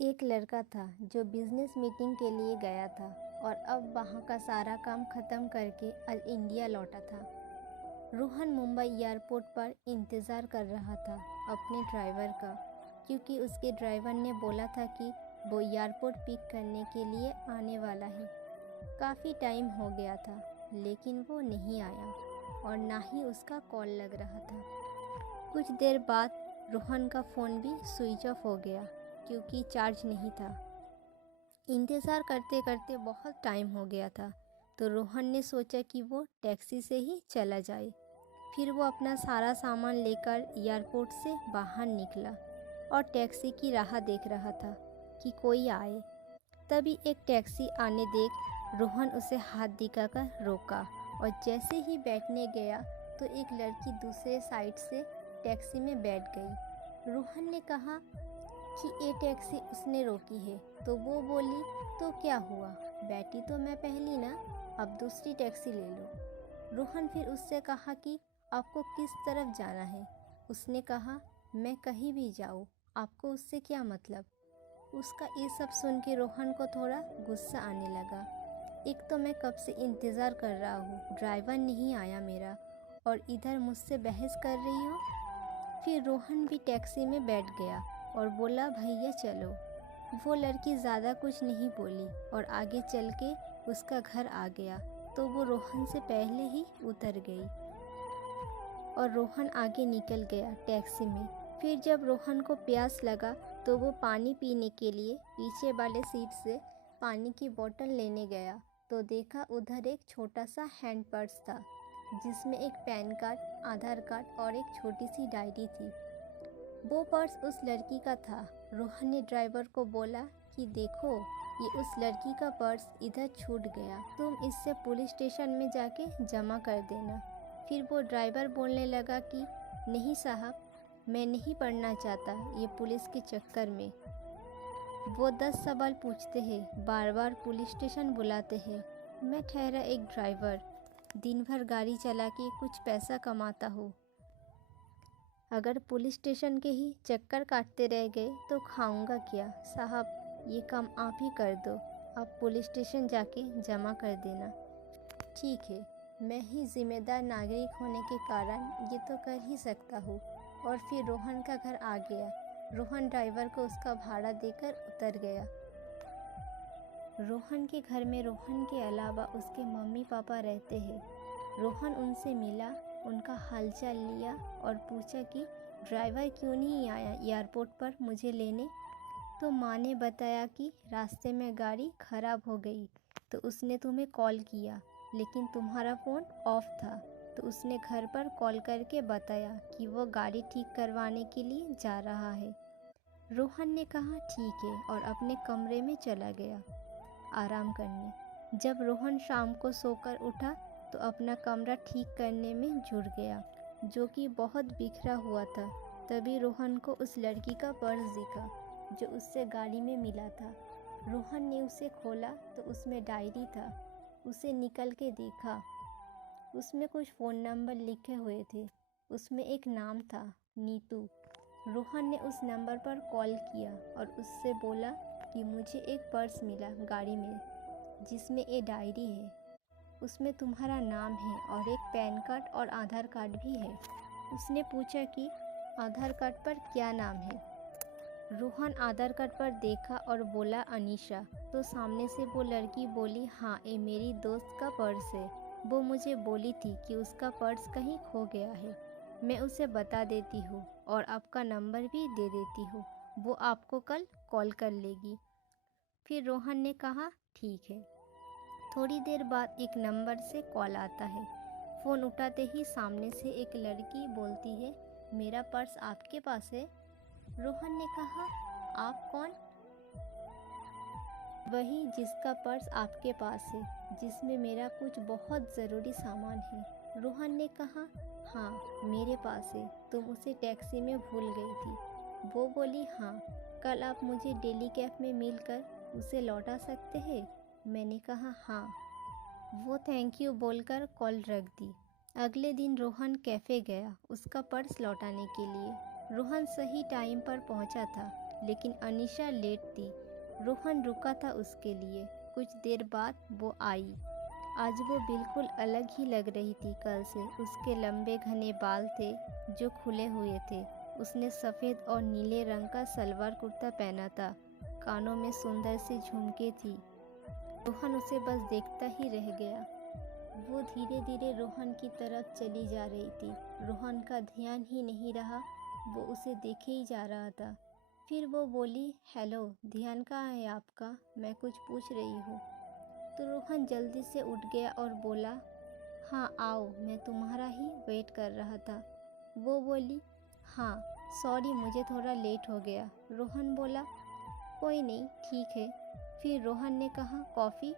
एक लड़का था जो बिजनेस मीटिंग के लिए गया था और अब वहाँ का सारा काम ख़त्म करके आज इंडिया लौटा था। रोहन मुंबई एयरपोर्ट पर इंतज़ार कर रहा था अपने ड्राइवर का, क्योंकि उसके ड्राइवर ने बोला था कि वो एयरपोर्ट पिक करने के लिए आने वाला है। काफ़ी टाइम हो गया था लेकिन वो नहीं आया और ना ही उसका कॉल लग रहा था। कुछ देर बाद रोहन का फ़ोन भी स्विच ऑफ हो गया क्योंकि चार्ज नहीं था। इंतज़ार करते करते बहुत टाइम हो गया था तो रोहन ने सोचा कि वो टैक्सी से ही चला जाए। फिर वो अपना सारा सामान लेकर एयरपोर्ट से बाहर निकला और टैक्सी की राह देख रहा था कि कोई आए। तभी एक टैक्सी आने देख रोहन उसे हाथ दिखाकर रोका और जैसे ही बैठने गया तो एक लड़की दूसरे साइड से टैक्सी में बैठ गई। रोहन ने कहा कि ये टैक्सी उसने रोकी है तो वो बोली, तो क्या हुआ, बैठी तो मैं पहली ना, अब दूसरी टैक्सी ले लो। रोहन फिर उससे कहा कि आपको किस तरफ जाना है। उसने कहा, मैं कहीं भी जाऊँ, आपको उससे क्या मतलब। उसका ये सब सुन के रोहन को थोड़ा गुस्सा आने लगा। एक तो मैं कब से इंतज़ार कर रहा हूँ, ड्राइवर नहीं आया मेरा, और इधर मुझसे बहस कर रही हो। फिर रोहन भी टैक्सी में बैठ गया और बोला, भैया चलो। वो लड़की ज़्यादा कुछ नहीं बोली और आगे चल के उसका घर आ गया तो वो रोहन से पहले ही उतर गई और रोहन आगे निकल गया टैक्सी में। फिर जब रोहन को प्यास लगा तो वो पानी पीने के लिए पीछे वाले सीट से पानी की बोतल लेने गया तो देखा उधर एक छोटा सा हैंड पर्स था जिसमें एक पैन कार्ड, आधार कार्ड और एक छोटी सी डायरी थी। वो पर्स उस लड़की का था। रोहन ने ड्राइवर को बोला कि देखो, ये उस लड़की का पर्स इधर छूट गया, तुम इससे पुलिस स्टेशन में जाके जमा कर देना। फिर वो ड्राइवर बोलने लगा कि नहीं साहब, मैं नहीं पढ़ना चाहता ये पुलिस के चक्कर में। वो 10 सवाल पूछते हैं, बार बार पुलिस स्टेशन बुलाते हैं। मैं ठहरा एक ड्राइवर, दिन भर गाड़ी चला के कुछ पैसा कमाता हूँ। अगर पुलिस स्टेशन के ही चक्कर काटते रह गए तो खाऊंगा क्या। साहब, ये काम आप ही कर दो, आप पुलिस स्टेशन जाके जमा कर देना। ठीक है, मैं ही जिम्मेदार नागरिक होने के कारण ये तो कर ही सकता हूँ। और फिर रोहन का घर आ गया। रोहन ड्राइवर को उसका भाड़ा देकर उतर गया। रोहन के घर में रोहन के अलावा उसके मम्मी पापा रहते हैं। रोहन उनसे मिला, उनका हालचाल लिया और पूछा कि ड्राइवर क्यों नहीं आया एयरपोर्ट पर मुझे लेने। तो माँ ने बताया कि रास्ते में गाड़ी ख़राब हो गई तो उसने तुम्हें कॉल किया लेकिन तुम्हारा फ़ोन ऑफ था, तो उसने घर पर कॉल करके बताया कि वो गाड़ी ठीक करवाने के लिए जा रहा है। रोहन ने कहा ठीक है और अपने कमरे में चला गया आराम करने। जब रोहन शाम को सोकर उठा तो अपना कमरा ठीक करने में जुट गया, जो कि बहुत बिखरा हुआ था। तभी रोहन को उस लड़की का पर्स दिखा जो उससे गाड़ी में मिला था। रोहन ने उसे खोला तो उसमें डायरी था। उसे निकल के देखा, उसमें कुछ फ़ोन नंबर लिखे हुए थे। उसमें एक नाम था, नीतू। रोहन ने उस नंबर पर कॉल किया और उससे बोला कि मुझे एक पर्स मिला गाड़ी में जिसमें ये डायरी है, उसमें तुम्हारा नाम है और एक पैन कार्ड और आधार कार्ड भी है। उसने पूछा कि आधार कार्ड पर क्या नाम है। रोहन आधार कार्ड पर देखा और बोला अनीशा। तो सामने से वो लड़की बोली, हाँ, ये मेरी दोस्त का पर्स है, वो मुझे बोली थी कि उसका पर्स कहीं खो गया है, मैं उसे बता देती हूँ और आपका नंबर भी दे देती हूँ, वो आपको कल कॉल कर लेगी। फिर रोहन ने कहा ठीक है। थोड़ी देर बाद एक नंबर से कॉल आता है। फ़ोन उठाते ही सामने से एक लड़की बोलती है, मेरा पर्स आपके पास है। रोहन ने कहा, आप कौन। वही जिसका पर्स आपके पास है, जिसमें मेरा कुछ बहुत ज़रूरी सामान है। रोहन ने कहा, हाँ मेरे पास है, तुम उसे टैक्सी में भूल गई थी। वो बोली, हाँ, कल आप मुझे डेली कैफ में मिलकर उसे लौटा सकते हैं। मैंने कहा हाँ। वो थैंक यू बोलकर कॉल रख दी। अगले दिन रोहन कैफ़े गया उसका पर्स लौटाने के लिए। रोहन सही टाइम पर पहुंचा था लेकिन अनीशा लेट थी। रोहन रुका था उसके लिए। कुछ देर बाद वो आई। आज वो बिल्कुल अलग ही लग रही थी कल से। उसके लंबे घने बाल थे जो खुले हुए थे। उसने सफ़ेद और नीले रंग का सलवार कुर्ता पहना था। कानों में सुंदर सी झुमके थी। रोहन उसे बस देखता ही रह गया। वो धीरे धीरे रोहन की तरफ चली जा रही थी। रोहन का ध्यान ही नहीं रहा, वो उसे देखे ही जा रहा था। फिर वो बोली, हेलो, ध्यान कहाँ है आपका? मैं कुछ पूछ रही हूँ। तो रोहन जल्दी से उठ गया और बोला, हाँ आओ, मैं तुम्हारा ही वेट कर रहा था। वो बोली, हाँ सॉरी, मुझे थोड़ा लेट हो गया। रोहन बोला, कोई नहीं, ठीक है। फिर रोहन ने कहा, कॉफ़ी?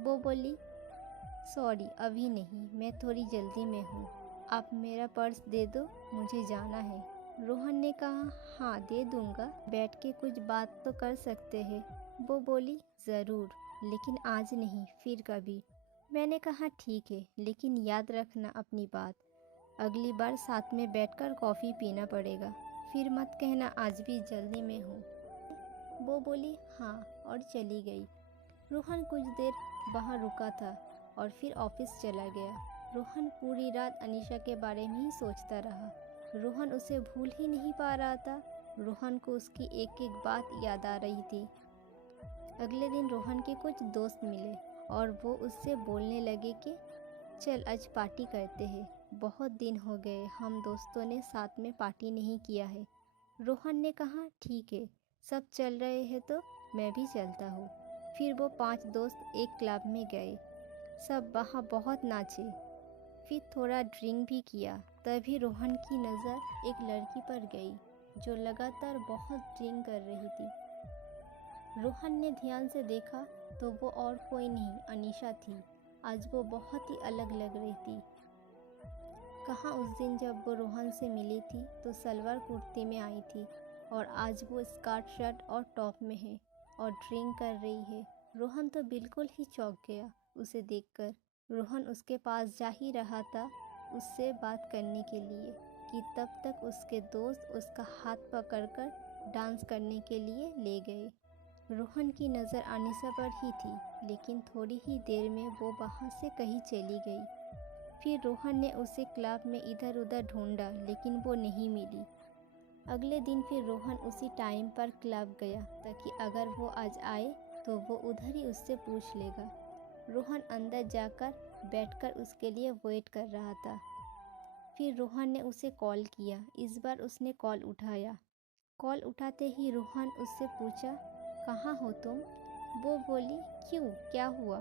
वो बोली, सॉरी अभी नहीं, मैं थोड़ी जल्दी में हूँ। आप मेरा पर्स दे दो, मुझे जाना है। रोहन ने कहा, हाँ दे दूँगा, बैठ के कुछ बात तो कर सकते हैं। वो बोली, ज़रूर, लेकिन आज नहीं, फिर कभी। मैंने कहा, ठीक है, लेकिन याद रखना अपनी बात। अगली बार साथ में बैठकर कॉफ़ी पीना पड़ेगा। फिर मत कहना आज भी जल्दी में हूँ। वो बोली, हाँ, और चली गई। रोहन कुछ देर वहाँ रुका था और फिर ऑफिस चला गया। रोहन पूरी रात अनीशा के बारे में ही सोचता रहा। रोहन उसे भूल ही नहीं पा रहा था। रोहन को उसकी एक एक बात याद आ रही थी। अगले दिन रोहन के कुछ दोस्त मिले और वो उससे बोलने लगे कि चल आज पार्टी करते हैं। बहुत दिन हो गए हम दोस्तों ने साथ में पार्टी नहीं किया है। रोहन ने कहा, ठीक है, सब चल रहे हैं तो मैं भी चलता हूँ। फिर वो 5 दोस्त एक क्लब में गए। सब वहाँ बहुत नाचे, फिर थोड़ा ड्रिंक भी किया। तभी रोहन की नज़र एक लड़की पर गई जो लगातार बहुत ड्रिंक कर रही थी। रोहन ने ध्यान से देखा तो वो और कोई नहीं, अनीशा थी। आज वो बहुत ही अलग लग रही थी। कहाँ उस दिन जब वो रोहन से मिली थी तो सलवार कुर्ती में आई थी, और आज वो स्कर्ट शर्ट और टॉप में है और ड्रिंक कर रही है। रोहन तो बिल्कुल ही चौंक गया उसे देखकर। रोहन उसके पास जा ही रहा था उससे बात करने के लिए कि तब तक उसके दोस्त उसका हाथ पकड़कर डांस करने के लिए ले गए। रोहन की नज़र अनीशा पर ही थी, लेकिन थोड़ी ही देर में वो वहाँ से कहीं चली गई। फिर रोहन ने उसे क्लब में इधर उधर ढूंढा, लेकिन वो नहीं मिली। अगले दिन फिर रोहन उसी टाइम पर क्लब गया ताकि अगर वो आज आए तो वो उधर ही उससे पूछ लेगा। रोहन अंदर जाकर बैठकर उसके लिए वेट कर रहा था। फिर रोहन ने उसे कॉल किया। इस बार उसने कॉल उठाया। कॉल उठाते ही रोहन उससे पूछा, कहाँ हो तुम? वो बोली, क्यों, क्या हुआ?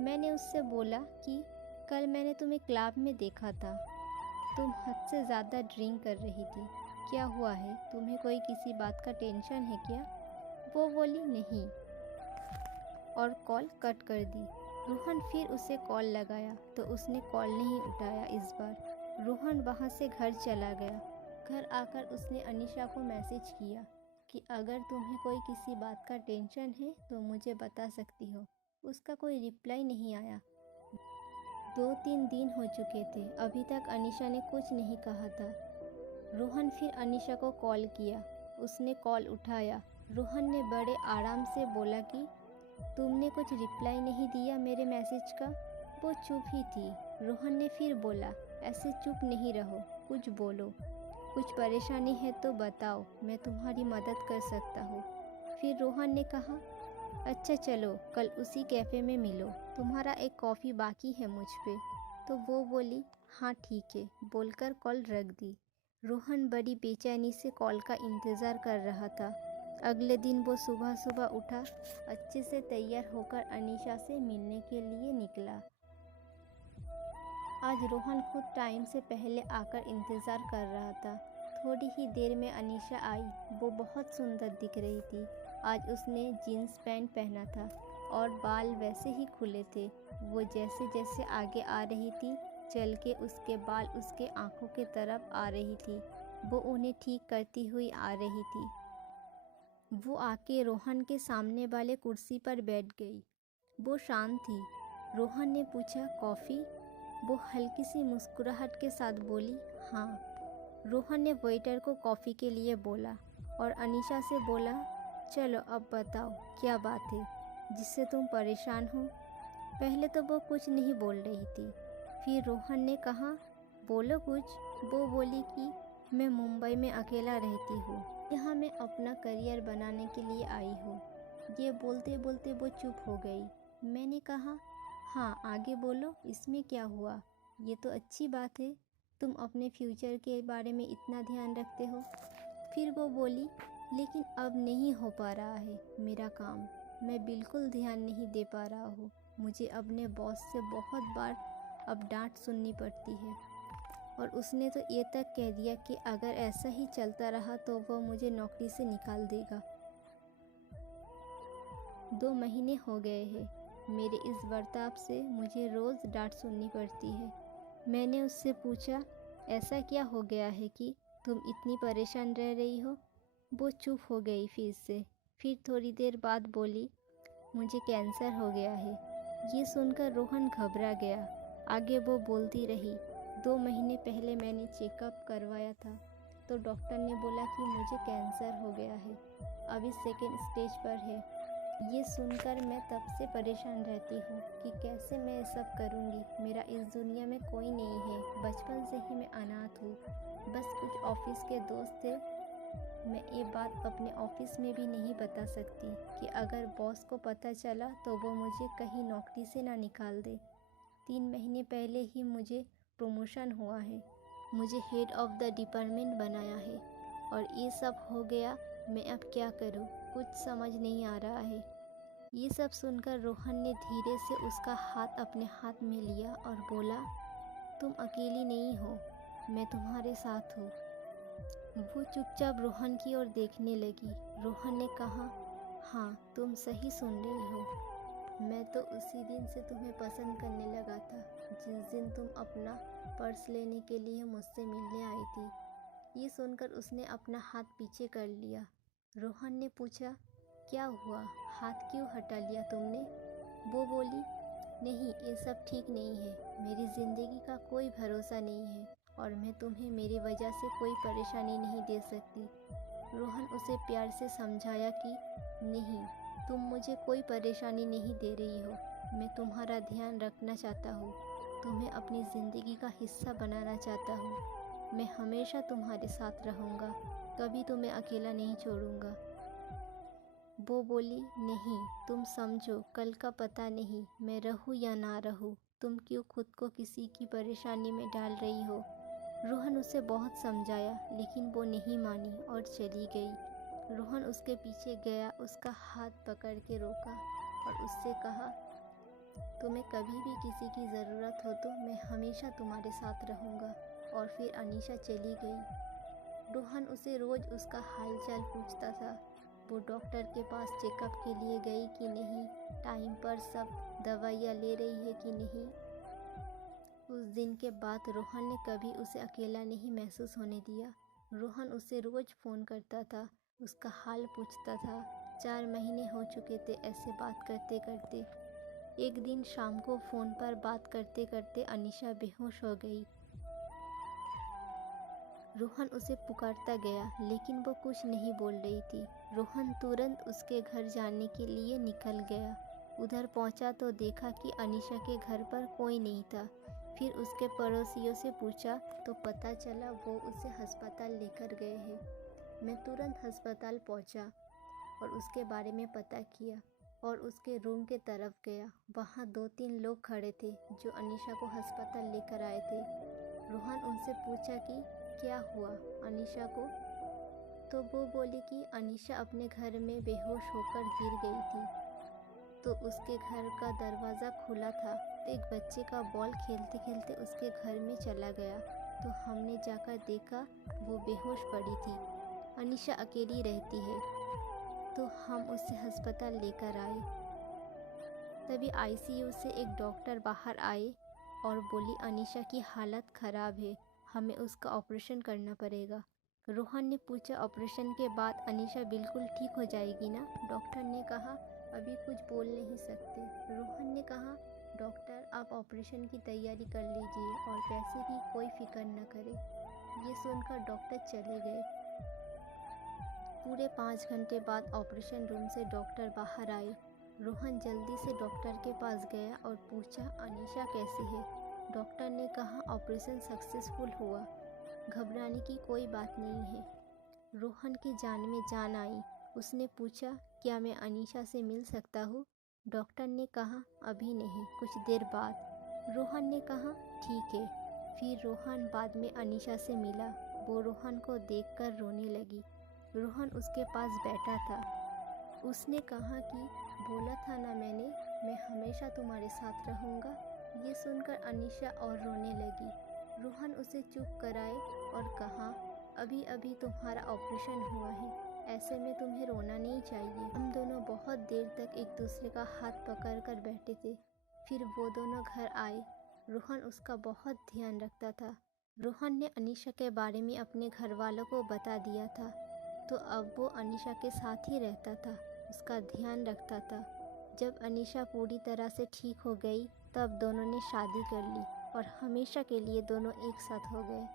मैंने उससे बोला कि कल मैंने तुम्हें क्लब में देखा था, तुम हद से ज़्यादा ड्रिंक कर रही थी। क्या हुआ है? तुम्हें कोई किसी बात का टेंशन है क्या? वो बोली, नहीं, और कॉल कट कर दी। रोहन फिर उसे कॉल लगाया तो उसने कॉल नहीं उठाया। इस बार रोहन वहाँ से घर चला गया। घर आकर उसने अनीशा को मैसेज किया कि अगर तुम्हें कोई किसी बात का टेंशन है तो मुझे बता सकती हो। उसका कोई रिप्लाई नहीं आया। 2-3 दिन हो चुके थे, अभी तक अनीशा ने कुछ नहीं कहा था। रोहन फिर अनीशा को कॉल किया। उसने कॉल उठाया। रोहन ने बड़े आराम से बोला कि तुमने कुछ रिप्लाई नहीं दिया मेरे मैसेज का। वो चुप ही थी। रोहन ने फिर बोला, ऐसे चुप नहीं रहो, कुछ बोलो, कुछ परेशानी है तो बताओ, मैं तुम्हारी मदद कर सकता हूँ। फिर रोहन ने कहा, अच्छा चलो कल उसी कैफ़े में मिलो, तुम्हारा एक कॉफ़ी बाकी है मुझ पे। तो वो बोली, हाँ ठीक है, बोलकर कॉल रख दी। रोहन बड़ी बेचैनी से कॉल का इंतज़ार कर रहा था। अगले दिन वो सुबह सुबह उठा, अच्छे से तैयार होकर अनीशा से मिलने के लिए निकला। आज रोहन खुद टाइम से पहले आकर इंतज़ार कर रहा था। थोड़ी ही देर में अनीशा आई। वो बहुत सुंदर दिख रही थी। आज उसने जीन्स पैंट पहना था और बाल वैसे ही खुले थे। वो जैसे जैसे आगे आ रही थी, चल के उसके बाल उसके आंखों के तरफ आ रही थी। वो उन्हें ठीक करती हुई आ रही थी। वो आके रोहन के सामने वाले कुर्सी पर बैठ गई। वो शांत थी। रोहन ने पूछा, कॉफ़ी? वो हल्की सी मुस्कुराहट के साथ बोली, हाँ। रोहन ने वेटर को कॉफ़ी के लिए बोला और अनीशा से बोला, चलो अब बताओ क्या बात है जिससे तुम परेशान हो। पहले तो वो कुछ नहीं बोल रही थी। फिर रोहन ने कहा, बोलो कुछ। वो बोली कि मैं मुंबई में अकेला रहती हूँ, यहाँ मैं अपना करियर बनाने के लिए आई हूँ। ये बोलते बोलते वो चुप हो गई। मैंने कहा, हाँ आगे बोलो, इसमें क्या हुआ, ये तो अच्छी बात है, तुम अपने फ्यूचर के बारे में इतना ध्यान रखते हो। फिर वो बोली, लेकिन अब नहीं हो पा रहा है मेरा काम, मैं बिल्कुल ध्यान नहीं दे पा रहा हूँ। मुझे अपने बॉस से बहुत बार अब डांट सुननी पड़ती है और उसने तो ये तक कह दिया कि अगर ऐसा ही चलता रहा तो वो मुझे नौकरी से निकाल देगा। 2 महीने हो गए हैं मेरे इस बर्ताव से, मुझे रोज़ डांट सुननी पड़ती है। मैंने उससे पूछा, ऐसा क्या हो गया है कि तुम इतनी परेशान रह रही हो। वो चुप हो गई फिर से। फिर थोड़ी देर बाद बोली, मुझे कैंसर हो गया है। ये सुनकर रोहन घबरा गया। आगे वो बोलती रही, 2 महीने पहले मैंने चेकअप करवाया था तो डॉक्टर ने बोला कि मुझे कैंसर हो गया है, अभी 2nd स्टेज पर है। ये सुनकर मैं तब से परेशान रहती हूँ कि कैसे मैं सब करूँगी। मेरा इस दुनिया में कोई नहीं है, बचपन से ही मैं अनाथ हूँ। बस कुछ ऑफिस के दोस्त थे। मैं ये बात अपने ऑफिस में भी नहीं बता सकती कि अगर बॉस को पता चला तो वो मुझे कहीं नौकरी से ना निकाल दे। 3 महीने पहले ही मुझे प्रमोशन हुआ है, मुझे हेड ऑफ द डिपार्टमेंट बनाया है और ये सब हो गया। मैं अब क्या करूँ, कुछ समझ नहीं आ रहा है। ये सब सुनकर रोहन ने धीरे से उसका हाथ अपने हाथ में लिया और बोला, तुम अकेली नहीं हो, मैं तुम्हारे साथ हूँ। वो चुपचाप रोहन की ओर देखने लगी। रोहन ने कहा, हाँ तुम सही सुन रही हो, मैं तो उसी दिन से तुम्हें पसंद करने लगा था जिस दिन तुम अपना पर्स लेने के लिए मुझसे मिलने आई थी। ये सुनकर उसने अपना हाथ पीछे कर लिया। रोहन ने पूछा, क्या हुआ, हाथ क्यों हटा लिया तुमने। वो बोली, नहीं ये सब ठीक नहीं है, मेरी ज़िंदगी का कोई भरोसा नहीं है और मैं तुम्हें मेरी वजह से कोई परेशानी नहीं दे सकती। रोहन उसे प्यार से समझाया कि नहीं, तुम मुझे कोई परेशानी नहीं दे रही हो, मैं तुम्हारा ध्यान रखना चाहता हूँ, तुम्हें अपनी ज़िंदगी का हिस्सा बनाना चाहता हूँ। मैं हमेशा तुम्हारे साथ रहूँगा, कभी तुम्हें अकेला नहीं छोड़ूंगा। वो बोली, नहीं तुम समझो, कल का पता नहीं मैं रहूँ या ना रहूँ, तुम क्यों खुद को किसी की परेशानी में डाल रही हो। रोहन उसे बहुत समझाया लेकिन वो नहीं मानी और चली गई। रोहन उसके पीछे गया, उसका हाथ पकड़ के रोका और उससे कहा, तुम्हें कभी भी किसी की ज़रूरत हो तो मैं हमेशा तुम्हारे साथ रहूँगा। और फिर अनीशा चली गई। रोहन उसे रोज़ उसका हालचाल पूछता था, वो डॉक्टर के पास चेकअप के लिए गई कि नहीं, टाइम पर सब दवाइयाँ ले रही है कि नहीं। उस दिन के बाद रोहन ने कभी उसे अकेला नहीं महसूस होने दिया। रोहन उसे रोज़ फ़ोन करता था, उसका हाल पूछता था। 4 महीने हो चुके थे ऐसे बात करते करते। एक दिन शाम को फ़ोन पर बात करते करते अनीशा बेहोश हो गई। रोहन उसे पुकारता गया लेकिन वो कुछ नहीं बोल रही थी। रोहन तुरंत उसके घर जाने के लिए निकल गया। उधर पहुंचा तो देखा कि अनीशा के घर पर कोई नहीं था। फिर उसके पड़ोसियों से पूछा तो पता चला वो उसे अस्पताल लेकर गए हैं। मैं तुरंत अस्पताल पहुंचा और उसके बारे में पता किया और उसके रूम के तरफ गया। वहाँ 2-3 लोग खड़े थे जो अनीशा को अस्पताल लेकर आए थे। रोहन उनसे पूछा कि क्या हुआ अनीशा को, तो वो बोली कि अनीशा अपने घर में बेहोश होकर गिर गई थी। तो उसके घर का दरवाज़ा खुला था तो एक बच्चे का बॉल खेलते खेलते उसके घर में चला गया। तो हमने जाकर देखा वो बेहोश पड़ी थी। अनीशा अकेली रहती है तो हम उसे अस्पताल लेकर आए। तभी आईसीयू से एक डॉक्टर बाहर आए और बोली अनीशा की हालत ख़राब है, हमें उसका ऑपरेशन करना पड़ेगा। रोहन ने पूछा, ऑपरेशन के बाद अनीशा बिल्कुल ठीक हो जाएगी ना। डॉक्टर ने कहा, अभी कुछ बोल नहीं सकते। रोहन ने कहा, डॉक्टर आप ऑपरेशन की तैयारी कर लीजिए और पैसे की कोई फिक्र न करें। ये सुनकर डॉक्टर चले गए। पूरे 5 घंटे बाद ऑपरेशन रूम से डॉक्टर बाहर आए। रोहन जल्दी से डॉक्टर के पास गया और पूछा, अनीशा कैसी है? डॉक्टर ने कहा, ऑपरेशन सक्सेसफुल हुआ, घबराने की कोई बात नहीं है। रोहन की जान में जान आई। उसने पूछा, क्या मैं अनीशा से मिल सकता हूँ? डॉक्टर ने कहा, अभी नहीं, कुछ देर बाद। रोहन ने कहा, ठीक है। फिर रोहन बाद में अनीशा से मिला। वो रोहन को देखकर रोने लगी। रोहन उसके पास बैठा था। उसने कहा कि बोला था ना मैंने, मैं हमेशा तुम्हारे साथ रहूँगा। ये सुनकर अनीशा और रोने लगी। रोहन उसे चुप कराए और कहा, अभी अभी तुम्हारा ऑपरेशन हुआ है, ऐसे में तुम्हें रोना नहीं चाहिए। हम दोनों बहुत देर तक एक दूसरे का हाथ पकड़ कर बैठे थे। फिर वो दोनों घर आए। रोहन उसका बहुत ध्यान रखता था। रोहन ने अनीशा के बारे में अपने घर वालों को बता दिया था, तो अब वो अनीशा के साथ ही रहता था, उसका ध्यान रखता था। जब अनीशा पूरी तरह से ठीक हो गई, तब दोनों ने शादी कर ली और हमेशा के लिए दोनों एक साथ हो गए।